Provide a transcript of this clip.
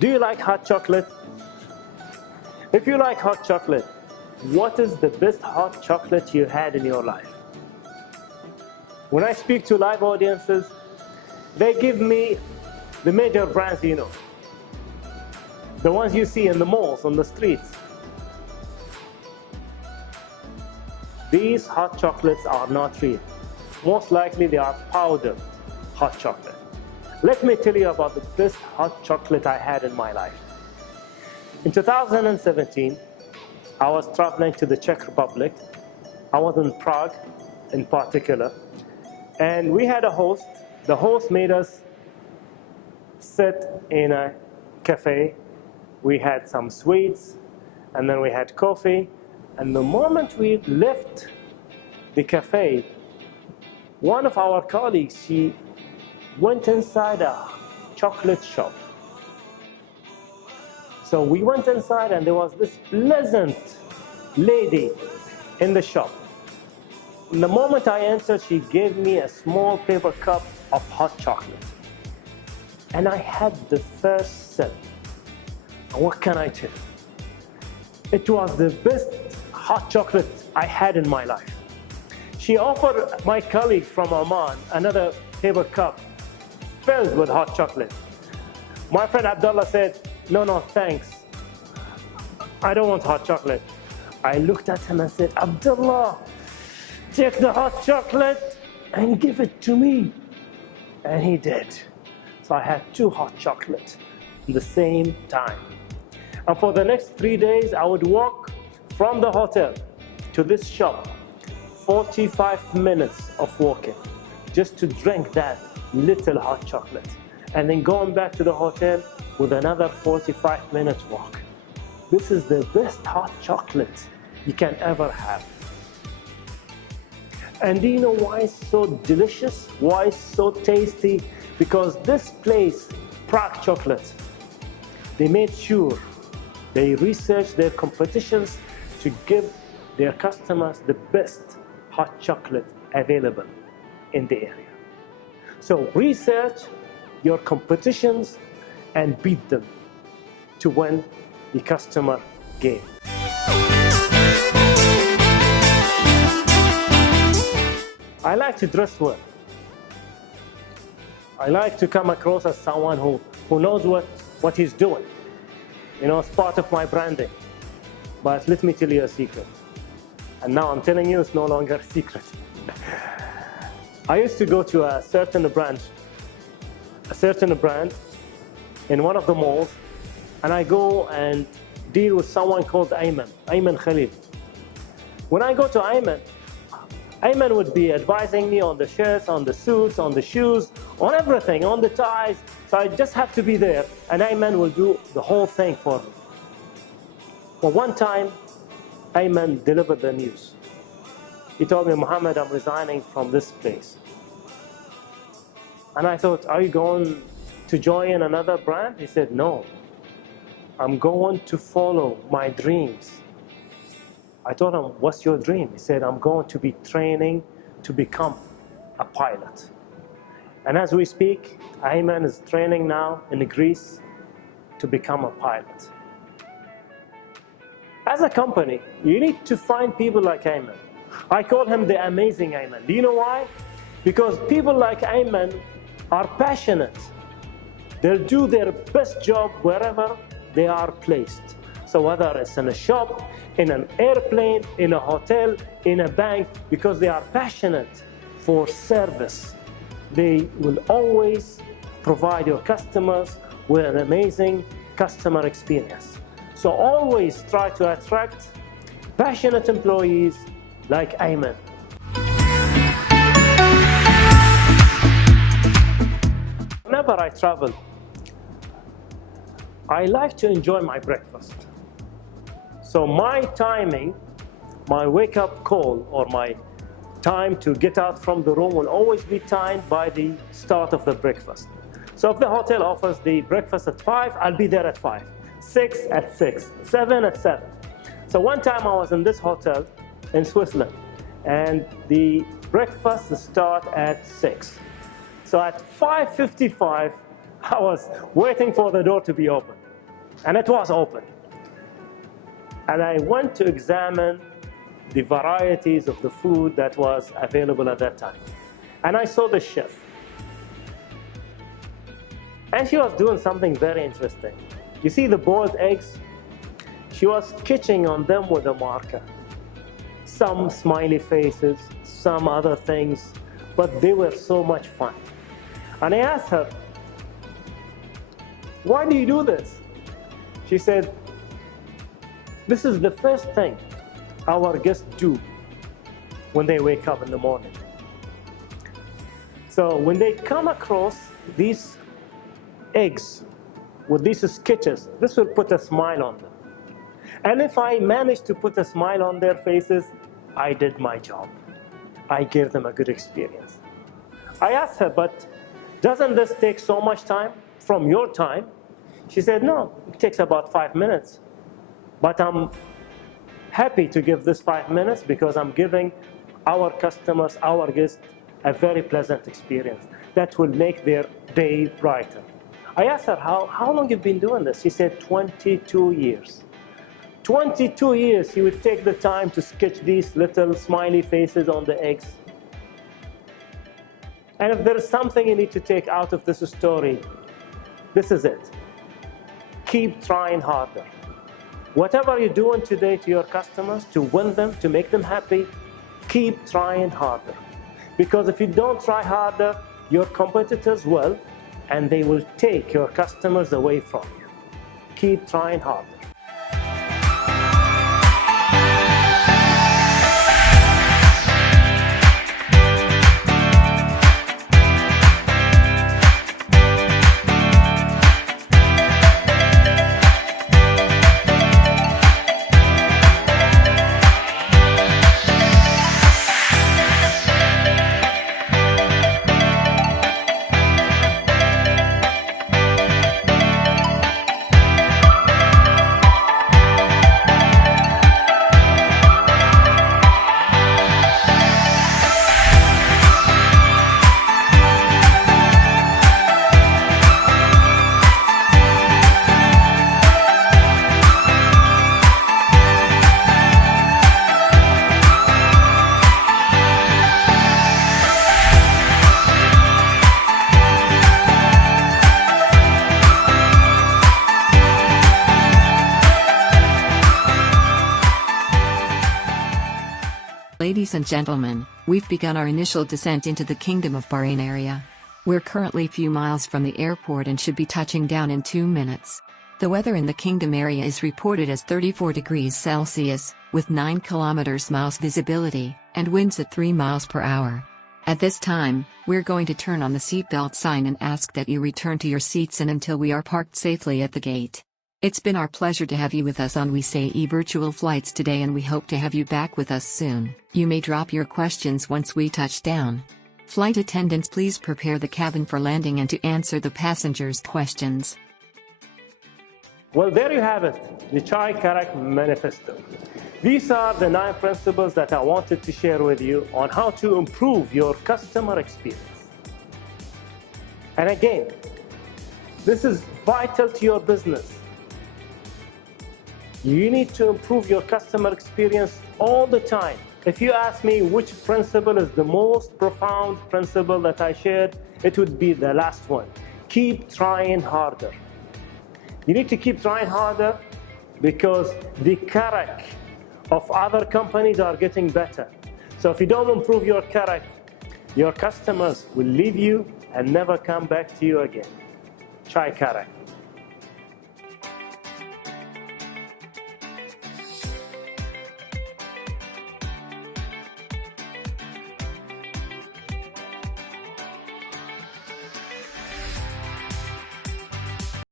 Do you like hot chocolate? If you like hot chocolate, what is the best hot chocolate you had in your life? When I speak to live audiences, they give me the major brands you know, the ones you see in the malls, on the streets. These hot chocolates are not real. Most likely they are powdered hot chocolate. Let me tell you about the best hot chocolate I had in my life. In 2017, I was traveling to the Czech Republic. I was in Prague in particular. And we had a host. The host made us sit in a cafe. We had some sweets, and then we had coffee. And the moment we left the cafe, one of our colleagues, she went inside a chocolate shop. So we went inside, and there was this pleasant lady in the shop. And the moment I entered, she gave me a small paper cup of hot chocolate. And I had the first sip. And what can I tell you? It was the best hot chocolate I had in my life. She offered my colleague from Oman another paper cup filled with hot chocolate. My friend Abdullah said, no, thanks. I don't want hot chocolate. I looked at him and said, Abdullah, take the hot chocolate and give it to me. And he did. So I had 2 hot chocolates at the same time. And for the next 3 days, I would walk from the hotel to this shop, 45 minutes of walking, just to drink that little hot chocolate. And then going back to the hotel with another 45 minutes walk. This is the best hot chocolate you can ever have. And do you know why it's so delicious? Why it's so tasty? Because this place, Prague Chocolate, they made sure they researched their competitions to give their customers the best hot chocolate available in the area. So research your competitions and beat them to win the customer game. I like to dress well. I like to come across as someone who knows what he's doing. You know, it's part of my branding. But let me tell you a secret. And now I'm telling you it's no longer a secret. I used to go to a certain brand in one of the malls, and I go and deal with someone called Ayman Khalil. When I go to Ayman would be advising me on the shirts, on the suits, on the shoes, on everything, on the ties. So I just have to be there, and Ayman will do the whole thing for me. But one time, Ayman delivered the news. He told me, Muhammad, I'm resigning from this place. And I thought, are you going to join another brand? He said, no, I'm going to follow my dreams. I told him, what's your dream? He said, I'm going to be training to become a pilot. And as we speak, Ayman is training now in Greece to become a pilot. As a company, you need to find people like Ayman. I call him the amazing Ayman. Do you know why? Because people like Ayman are passionate. They'll do their best job wherever they are placed. So whether it's in a shop, in an airplane, in a hotel, in a bank, because they are passionate for service, they will always provide your customers with an amazing customer experience. So always try to attract passionate employees like Ayman. Whenever I travel, I like to enjoy my breakfast. So my timing, my wake-up call or my time to get out from the room will always be timed by the start of the breakfast. So if the hotel offers the breakfast at 5, I'll be there at 5. 6 at 6, 7 at 7. So one time I was in this hotel in Switzerland, and the breakfast start at 6. So at 5:55, I was waiting for the door to be open. and it was open. And I went to examine the varieties of the food that was available at that time. And I saw the chef. And she was doing something very interesting. You see the boiled eggs? She was sketching on them with a marker. Some smiley faces, some other things, but they were so much fun. And I asked her, why do you do this? She said, this is the first thing our guests do when they wake up in the morning. So when they come across these eggs with these sketches, this will put a smile on them. And if I manage to put a smile on their faces, I did my job. I gave them a good experience. I asked her, but doesn't this take so much time from your time? She said, no, it takes about 5 minutes. But I'm happy to give this 5 minutes because I'm giving our customers, our guests, a very pleasant experience that will make their day brighter. I asked her, how long you've been doing this? She said, 22 years. 22 years she would take the time to sketch these little smiley faces on the eggs. And if there is something you need to take out of this story, this is it. Keep trying harder. Whatever you're doing today to your customers, to win them, to make them happy, keep trying harder. Because if you don't try harder, your competitors will, and they will take your customers away from you. Keep trying harder. Ladies and gentlemen, we've begun our initial descent into the Kingdom of Bahrain area. We're currently a few miles from the airport and should be touching down in 2 minutes. The weather in the Kingdom area is reported as 34 degrees Celsius, with 9 kilometers visibility, and winds at 3 miles per hour. At this time, we're going to turn on the seatbelt sign and ask that you return to your seats and until we are parked safely at the gate. It's been our pleasure to have you with us on We Say virtual flights today, and we hope to have you back with us soon. You may drop your questions once we touch down. Flight attendants, please prepare the cabin for landing and to answer the passengers' questions. Well, there you have it, the Chai Karak Manifesto. These are the 9 principles that I wanted to share with you on how to improve your customer experience. And again, this is vital to your business. You need to improve your customer experience all the time. If you ask me which principle is the most profound principle that I shared, it would be the last one. Keep trying harder. You need to keep trying harder because the Karak of other companies are getting better. So if you don't improve your Karak, your customers will leave you and never come back to you again. Chai Karak.